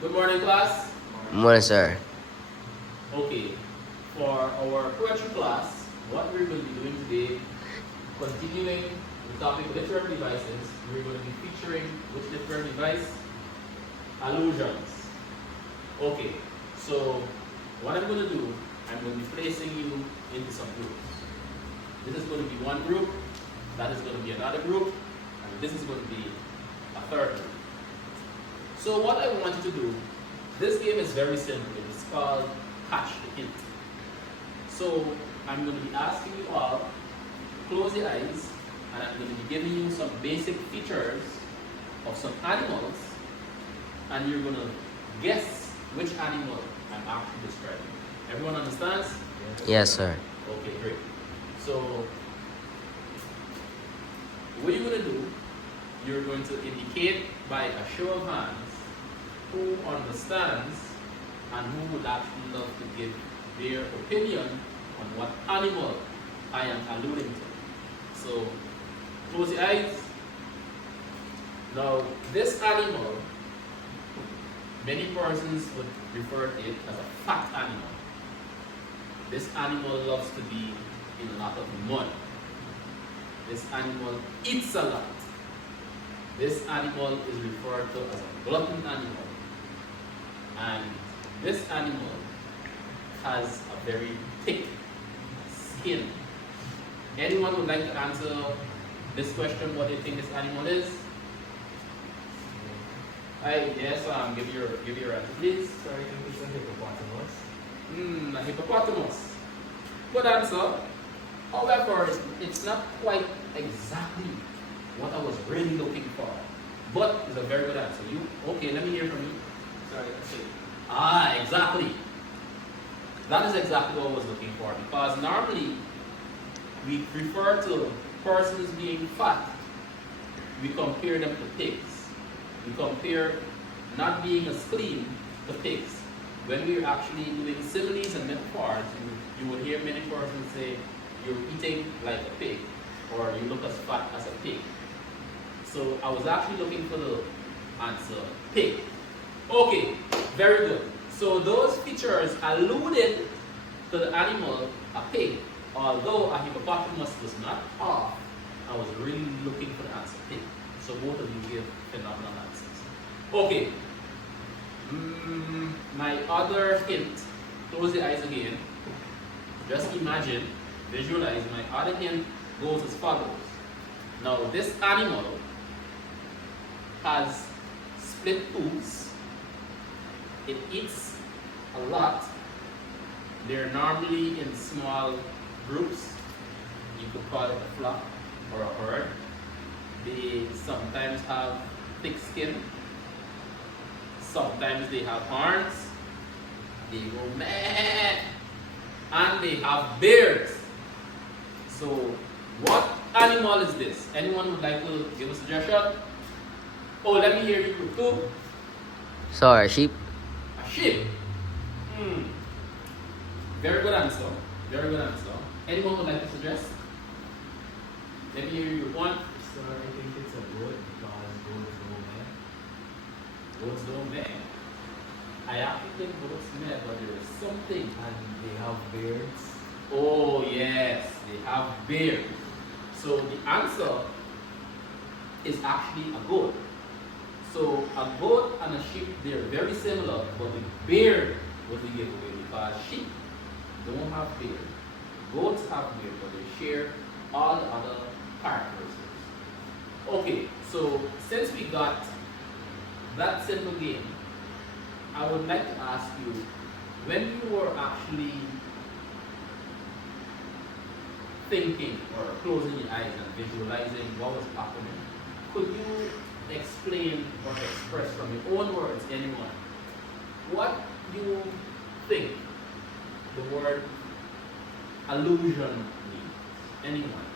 Good morning, class. Morning, sir. Okay, for our poetry class, what we're going to be doing today, continuing the topic of literary devices, we're going to be featuring which literary device? Allusions. Okay, so what I'm going to do, I'm going to be placing you into some groups. This is going to be one group, that is going to be another group, and this is going to be a third group. So what I want you to do, this game is very simple. It's called Catch the Hint. So I'm going to be asking you all to close your eyes, and I'm going to be giving you some basic features of some animals, and you're going to guess which animal I'm actually describing. Everyone understands? Yes, sir. Okay, great. So what you're going to do, you're going to indicate by a show of hands who understands and who would actually love to give their opinion on what animal I am alluding to. So close your eyes. Now this animal, many persons would refer to it as a fat animal. This animal loves to be in a lot of mud. This animal eats a lot. This animal is referred to as a glutton animal. And this animal has a very thick skin. Anyone would like to answer this question, what do you think this animal is? Yes, give your answer, please. So I think it's a hippopotamus. A hippopotamus. Good answer. However, it's not quite exactly what I was really looking for. But it's a very good answer. Okay, let me hear from you. Sorry, that's it. Exactly. That is exactly what I was looking for, because normally we refer to persons being fat. We compare them to pigs. We compare not being as clean to pigs. When we're actually doing similes and metaphors, you would hear many persons say, you're eating like a pig, or you look as fat as a pig. So I was actually looking for the answer, pig. Okay, very good. So those features alluded to the animal, a pig. Although a hippopotamus was not off, I was really looking for the answer, pig. So both of you give phenomenal answers. Okay, my other hint, close your eyes again. Just imagine, visualize, my other hint goes as follows. Now this animal has split hooves. It eats a lot. They're normally in small groups. You could call it a flock or a herd. They sometimes have thick skin. Sometimes they have horns. They go meh. And they have beards. So what animal is this? Anyone would like to give a suggestion? Oh, let me hear you group two. Sorry, sheep. A sheep. Very good answer. Very good answer. Anyone would like to suggest? Let me hear you group one. So I think it's a goat because goats don't meh. Goats don't meh. I actually think goats meh, but there is something. And they have beards. Oh yes, they have beard. So the answer is actually a goat. So a goat and a sheep, they're very similar, but the beard was the giveaway because sheep don't have beard. Goats have beard, but they share all the other characteristics. Okay, so since we got that simple game, I would like to ask you, when you were actually thinking or closing your eyes and visualizing what was happening, could you explain or express from your own words, anyone, what you think the word allusion means? Anyone?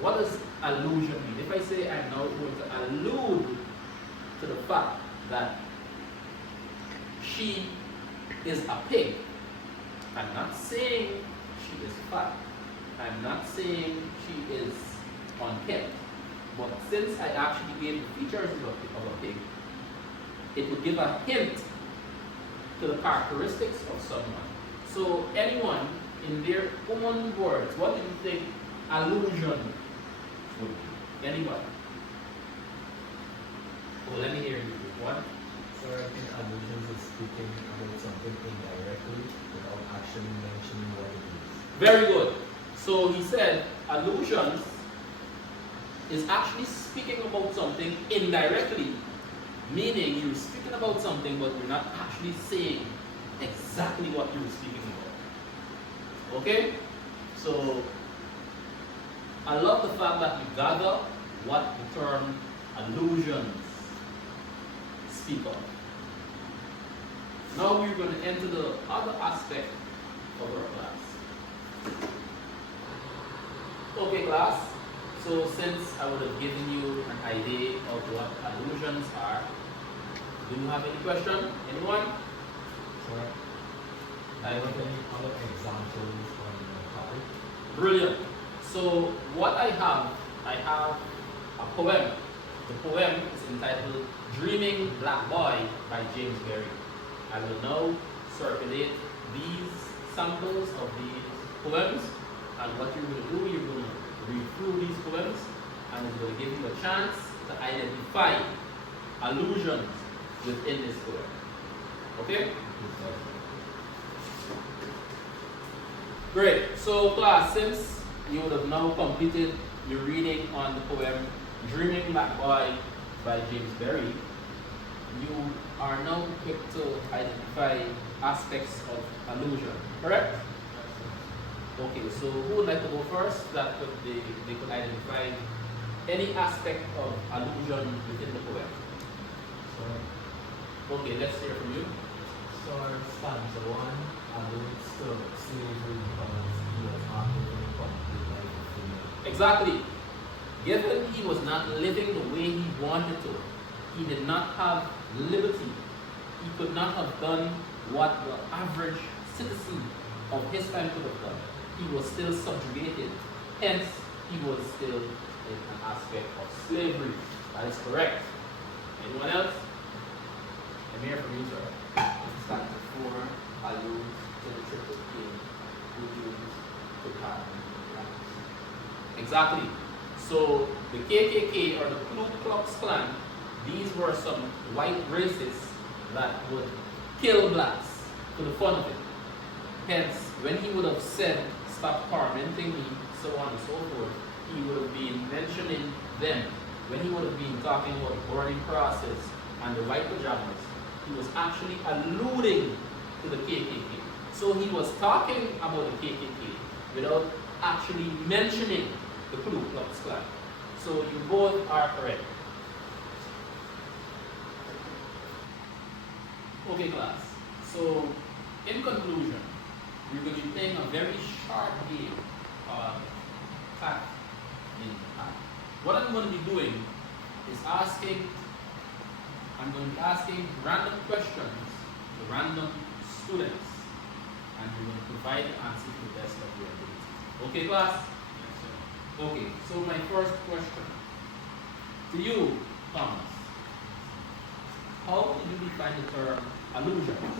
What does allusion mean? If I say I'm now going to allude to the fact that she is a pig, I'm not saying she is fat. I'm not saying she is unkempt. But since I actually gave the features of a pig, it would give a hint to the characteristics of someone. So anyone, in their own words, what do you think allusion would be? Anyone? Oh, let me hear you. What? Sir, I think allusions is speaking about something indirectly without actually mentioning what it is. Very good. So he said allusions is actually speaking about something indirectly, meaning you're speaking about something but you're not actually saying exactly what you're speaking about. Okay? So I love the fact that you gather what the term allusions speak of. Now we're going to enter the other aspect of our class. Okay, class. So since I would have given you an idea of what allusions are, do you have any question? Anyone? Sir, I have any other examples on the topic? Brilliant. So what I have a poem. The poem is entitled Dreaming Black Boy by James Berry. I will now circulate these samples of these poems, and what you're going to do, you're going to read through these poems, and it's going to give you a chance to identify allusions within this poem. Okay? Great. So class, since you would have now completed your reading on the poem Dreaming Black Boy by James Berry, you are now equipped to identify aspects of allusion, correct? Okay, so who would like to go first? That they could identify any aspect of allusion within the poem. Sir, Okay, let's hear from you. sir, stanza 1 alludes to slavery because he was not living a complete life of freedom. Exactly. Given he was not living the way he wanted to, he did not have liberty. He could not have done what the average citizen of his time could have done. He was still subjugated. Hence, he was still in an aspect of slavery. That is correct. Anyone else? I'm here from you, sir. Stanza 4 alludes to the triple king who used to pardon blacks. Exactly. So the KKK or the Ku Klux Klan, these were some white racists that would kill blacks for the fun of it. Hence, when he would have said, "Stop tormenting me," so on and so forth, he would have been mentioning them. When he would have been talking about the boarding process and the white pajamas, he was actually alluding to the KKK. So he was talking about the KKK without actually mentioning the Ku Klux Klan. So you both are correct. Okay, class. So in conclusion, we're going to be playing a very short game called Cat in Hat. What I'm going to be doing is I'm going to be asking random questions to random students, and you're going to provide the answer to the best of your ability. Okay, class? Okay, so my first question to you, Thomas. How do you define the term allusions?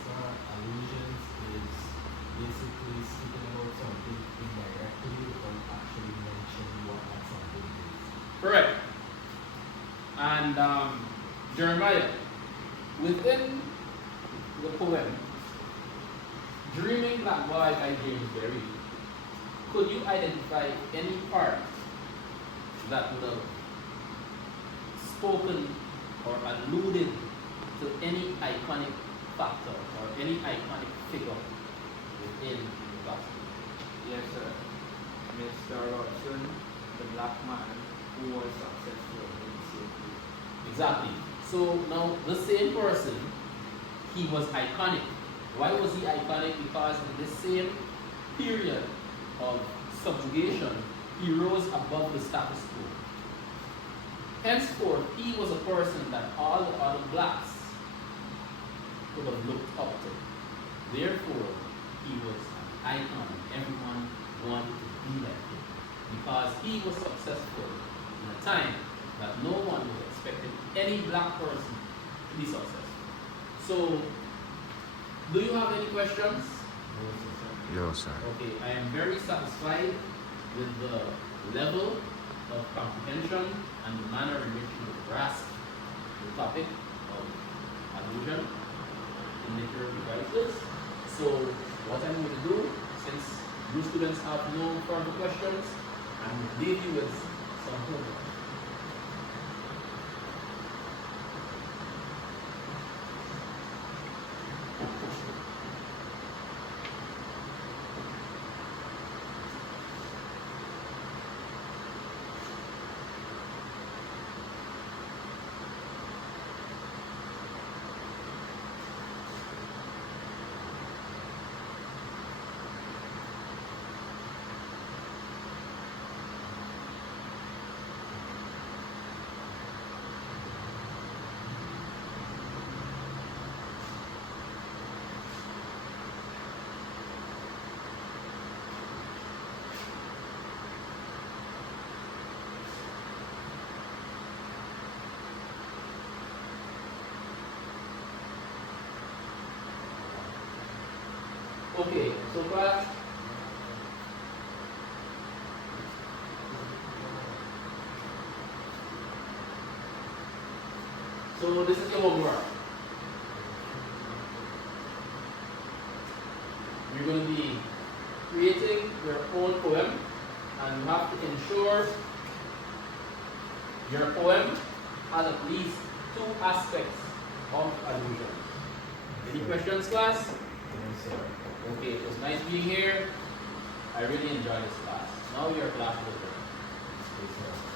Sir, allusions is basically speaking about something indirectly without actually mentioning what that something is. Correct. And Jeremiah, within the poem Dreaming Black Boy by James Berry, could you identify any part that would have spoken or alluded to any iconic factor or any iconic figure within the gospel? Yes, sir. Mr. Robson, the black man who was successful in slavery. Exactly. So now the same person, he was iconic. Why was he iconic? Because in this same period of subjugation, he rose above the status quo. Henceforth, he was a person that all the other blacks could have looked up to. Therefore, he was an icon. Everyone wanted to be like him because he was successful in a time that no one would have expected any black person be successful. So, do you have any questions? No, sir. Okay, I am very satisfied with the level of comprehension and the manner in which you grasp the topic of allusion in literary devices. So, what I'm going to do, since you students have no further questions, I'm going to leave you with some homework. Okay, so class, so this is your homework. You're going to be creating your own poem, and you have to ensure your poem has at least 2 aspects of allusion. Any questions, class? Yes, sir. Okay, it was nice being here. I really enjoyed this class. Now your class is over. Yes, sir.